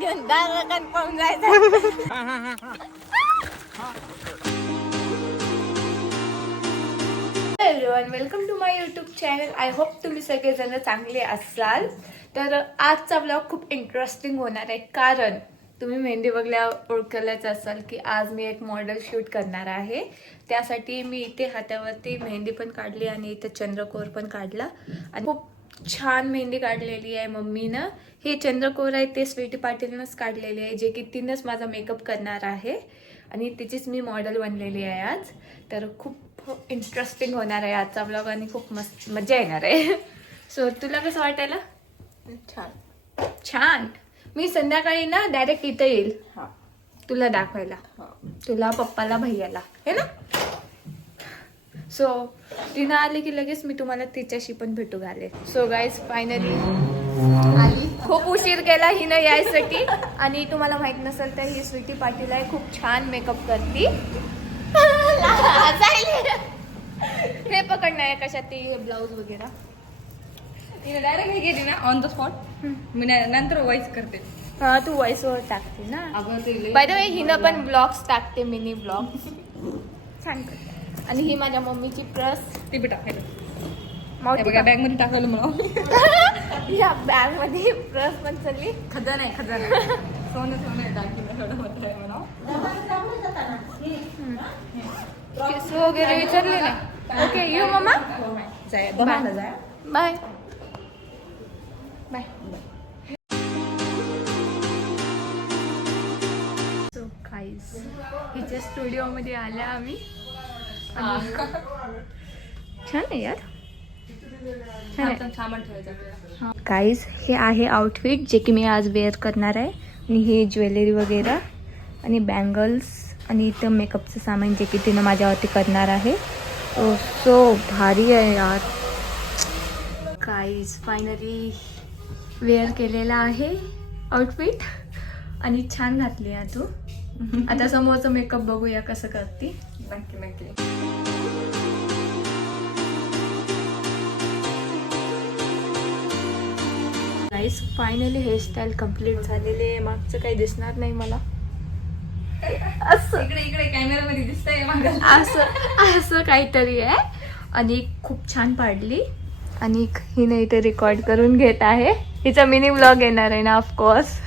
घेऊन दारात पाहून जायचं. Everyone, welcome to my YouTube channel. I hope तुम्ही सगळेजण चांगले असाल. तर आजचा ब्लॉग खूप इंटरेस्टिंग होणार आहे, कारण तुम्ही मेहंदी बघल्या ओळखल्याच असाल की आज मी एक मॉडेल शूट करणार आहे. त्यासाठी मी इथे हातावरती मेहंदी पण काढली आणि इथे चंद्रकोर पण काढला आणि खूप छान मेहंदी काढलेली आहे मम्मीनं. हे चंद्रकोर आहे ते स्वीटी पाटीलनंच काढलेले आहे, जे की तिनंच माझा मेकअप करणार आहे आणि तिचीच मी मॉडेल बनलेली आहे आज. तर खूप इंटरेस्टिंग होणार आहे आजचा ब्लॉग आणि खूप मस्त मजा येणार आहे. सो तुला कसं वाटायला? छान छान. मी संध्याकाळी ना डायरेक्ट इथं येईल तुला दाखवायला, तुला, पप्पाला, भैयाला, है ना. सो तिनं आली की लगेच मी तुम्हाला तिच्याशी पण भेटू घालेल. सो गाईज, फायनली आली. खूप उशीर केला हिनं यायसाठी. आणि तुम्हाला माहित नसेल तर ही स्वीटी पाटील आहे, खूप छान मेकअप करती. हे पकडणार आहे कशात ते ब्लाऊज वगैरे. तिने डायरेक्ट हे गेली ना ऑन द स्पॉट. मी नंतर वॉइस करते. हा, तू व्हॉइस ओव्हर टाकते ना. बाय द वे हिनं पण ब्लॉग्स टाकते, मिनी ब्लॉग्स. छान करते. आणि ही माझ्या मम्मीची पर्स. ती बी टाकायला मावती बॅग मध्ये टाकायला मला. या बॅग मध्ये पर्स पण चालली. खजाना आहे, खजाना. सोनं सोनं आहे, दाखवलं थोडं मत आहे मला. केस वगैरे विचारले नाही. ओके, यू मम्मा. जाय बाय बाय. सो गाईज, हिच्या स्टुडिओमध्ये आल्या आम्ही. छान आहे यार, छान आहे. सामान ठेवायचं आपल्याला. गाईज, हे आहे आउटफिट जे की मी आज वेअर करणार आहे. आणि हे ज्वेलरी वगैरे आणि बँगल्स आणि इथं मेकअपचं सामान जे की तिनं माझ्यावरती करणार आहे. सो भारी आहे यार. गाईज, फायनली वेअर केलेला आहे आउटफिट आणि छान घातली आहे तू. आता समोरचं मेकअप बघूया कसं करते. नक्की नक्की. गाईज, फायनली हेअरस्टाईल कम्प्लीट झालेली आहे. मागचं काही दिसणार नाही मला. असं इकडे इकडे कॅमेरा मध्ये दिसतंय मागं. असं असं काहीतरी आहे. आणि खूप छान पाडली. आणि हिने इथे रेकॉर्ड करून घेत आहे. हिचा मिनी ब्लॉग येणार आहे ना, ऑफकोर्स.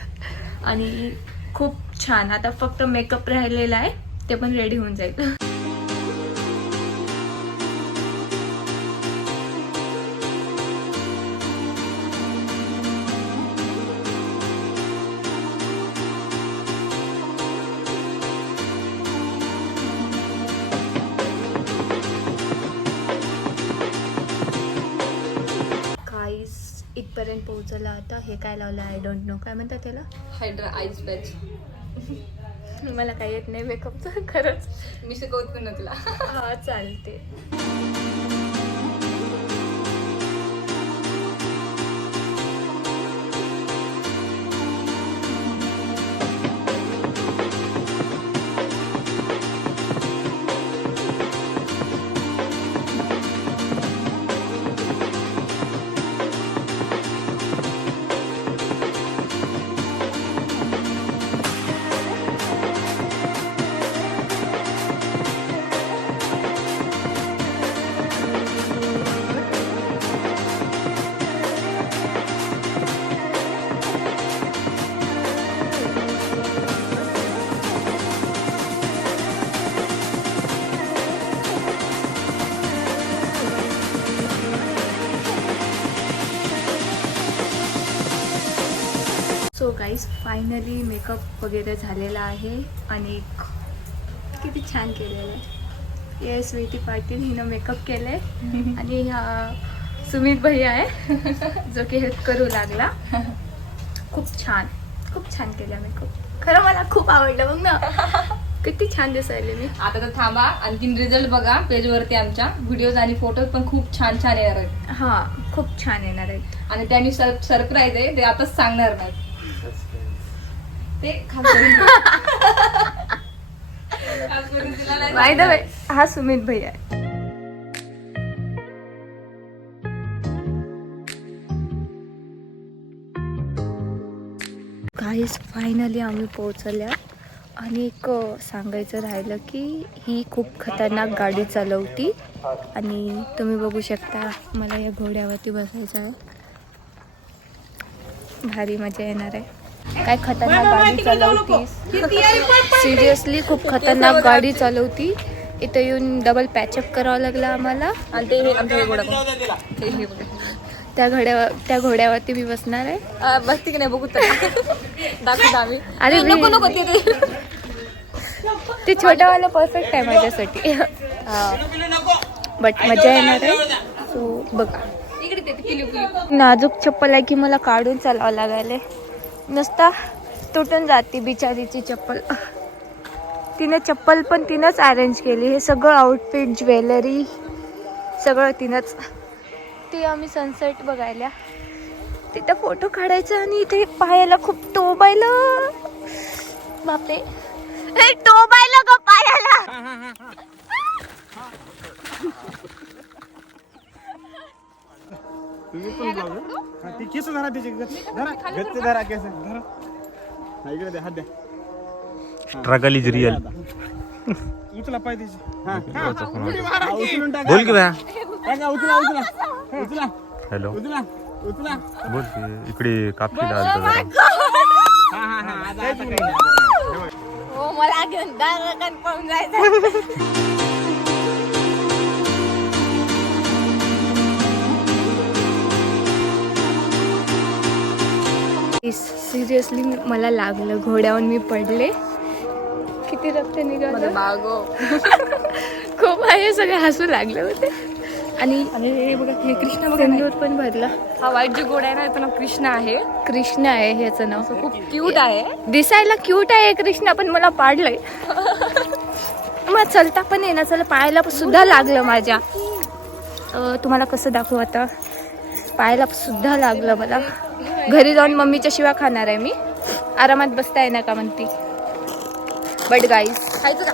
आणि खूप छान. आता फक्त मेकअप राहिलेला आहे, ते पण रेडी होऊन जाईल. इथपर्यंत पोहोचला. आता हे काय लावलं, आय डोंट नो, काय म्हणतात त्याला. Hydra eyes patch. मला काही येत नाही मेकअपचं, खरंच. मी शिकवतो ना तुला. हा, चालते. सो गाईज, फायनली मेकअप वगैरे झालेला आहे आणि किती छान केलेलं आहे. ये स्वीटी पाटील हिनं मेकअप केलं आहे. आणि हा सुमित भैया आहे जो की हेल्प करू लागला. खूप छान, खूप छान केला मेकअप. खरं मला खूप आवडलं. बघ ना किती छान दिसायले मी. आता तर थांबा, आणखीन रिझल्ट बघा पेजवरती. आमच्या व्हिडिओज आणि फोटोज पण खूप छान छान येणार आहेत. हा, खूप छान येणार आहेत. आणि त्यांनी सरप्राईज आहे, ते आताच सांगणार नाही. ते खास करून तिला नाही बाय द वे, हा सुमित भैया आहे. गाईस फायनली आम्ही पोहोचल्या. आणि एक सांगायचं राहिलं की ही खूप खतरनाक गाडी चालवती आणि तुम्ही बघू शकता मला या घोड्यावरती बसायचं आहे. भारी मजा येणार आहे. काय खतरनाक गाडी चालवती, सिरियसली खूप खतरनाक गाडी चालवती. इथं येऊन डबल पॅचअप करावं लागलं आम्हाला. आणि ते हे आमच्या घोडा हे बघा. त्या घोड्यावरती मी बसणार आहे. बसती की नाही बघू तर दाखवतो आम्ही. अरे नको नको ते ते छोटावाला परफेक्ट आहे माझ्यासाठी. बट मजा येणार आहे. सो बघा इकडे ते किली नाजूक चप्पल आहे की मला काढून चालावं लागायला. नुसता तुटून जाते बिचारीची चप्पल. तिने चप्पल पण तिनंच अरेंज केली. हे सगळं आउटफिट ज्वेलरी सगळं तिनंच. ते आम्ही सनसेट बघायला तिथं फोटो काढायचा आणि इथे पायाला खूप टोबायला. बापरे टोबायला ग पायाला. तुम्ही पण बघा. ती केस धरा त्याची गच्च धरा केस धरा. इकडे द्या हात द्या. Struggle is real. उचला पाय त्याची. उचलून टाका. बोल की बया. टाका उचला उचला उचला हॅलो उचला उचला. बोल की इकडे कापशीला आलता जरा. हा हा हा आता काही नाही. हो मला घेऊन दाराकडे पळून जायचं. सिरियसली मला लागलं. घोड्यावर मी पडले. किती रक्त निघालं मागो. खूप आहे. सगळे हसू लागले होते. आणि हे बघा हे कृष्ण बघा. सिंदूर पण भरला. हा व्हाईट जो घोडा आहे ना त्याचं नाव कृष्ण आहे. कृष्ण आहे ह्याचं नाव. खूप क्यूट आहे. दिसायला क्यूट आहे कृष्ण पण मला पाडलंय. मग चलता पण आहे ना. चला पायाला सुद्धा लागलं माझ्या. तुम्हाला कसं दाखवू आता. पायाला सुद्धा लागलं मला. घरी जाऊन मम्मीच्या शिवा खाणार आहे मी. आरामात बसता येणार का म्हणती. बट गाईस खायचं का.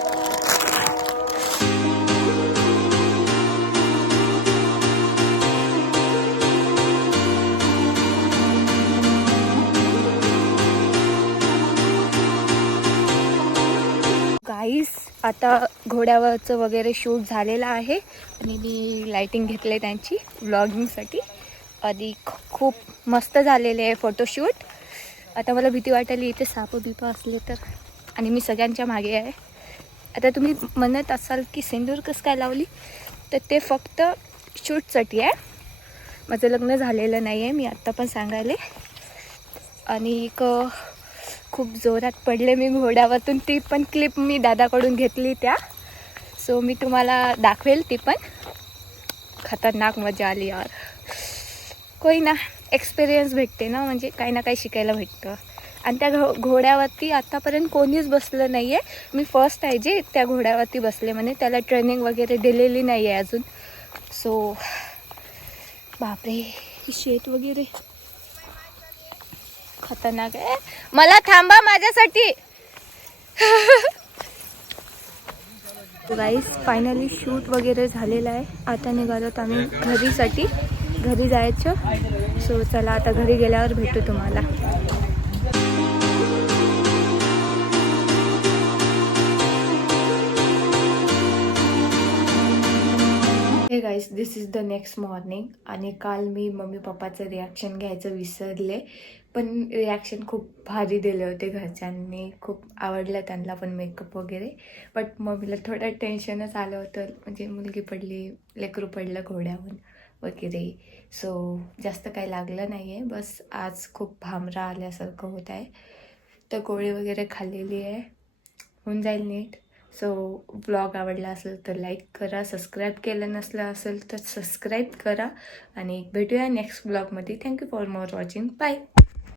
गाईस आता घोड्यावरचं वगैरे शूट झालेलं आहे आणि मी लाइटिंग घेतले त्यांची व्लॉगिंगसाठी. आधी खूप मस्त झालेले आहे फोटोशूट. आता मला भीती वाटायली इथे साप बिप असले तर. आणि मी सगळ्यांच्या मागे आहे. आता तुम्ही म्हणत असाल की सिंदूर कसं काय लावली तर ते फक्त शूटसाठी आहे. माझं लग्न झालेलं नाही आहे मी आत्ता पण सांगायले. आणि खूप जोरात पडले मी घोड्यावरतून. ती पण क्लिप मी दादाकडून घेतली त्या. सो मी तुम्हाला दाखवेल ती पण. खतरनाक मजा आली यार. कोई ना एक्सपिरियन्स भेटते ना. म्हणजे काही ना काही शिकायला भेटतं. आणि त्या घोड्यावरती आत्तापर्यंत कोणीच बसलं नाही आहे. मी फर्स्ट आहे जे त्या घोड्यावरती बसले. म्हणे त्याला ट्रेनिंग वगैरे दिलेली नाही आहे अजून. सो बापरे ही शेत वगैरे खतरनाक आहे. मला थांबा माझ्यासाठी. गाईस फायनली शूट वगैरे झालेलं आहे. आता निघालोत आम्ही घरीसाठी. घरी जायचं. सो चला आता घरी गेल्यावर भेटू तुम्हाला. Hey guys this is the next morning. आणि काल मी मम्मी पप्पाचं रिॲक्शन घ्यायचं विसरले. पण रिॲक्शन खूप भारी दिले होते घरच्यांनी. खूप आवडलं त्यांना पण मेकअप वगैरे. बट मम्मीला थोडं टेन्शनच आलं होतं. म्हणजे मुलगी पडली, लेकरू पडलं घोड्याहून वगैरे. सो जास्त काही लागलं नाही आहे. बस आज खूप भामरा आल्यासारखं होत आहे. तर गोळी वगैरे खाल्लेली आहे. होऊन जाईल नीट. सो ब्लॉग आवडला असेल तर लाईक करा. सबस्क्राईब केलं नसलं असेल तर सबस्क्राईब करा. आणि भेटूया नेक्स्ट ब्लॉगमध्ये. Thank you for more watching. Bye.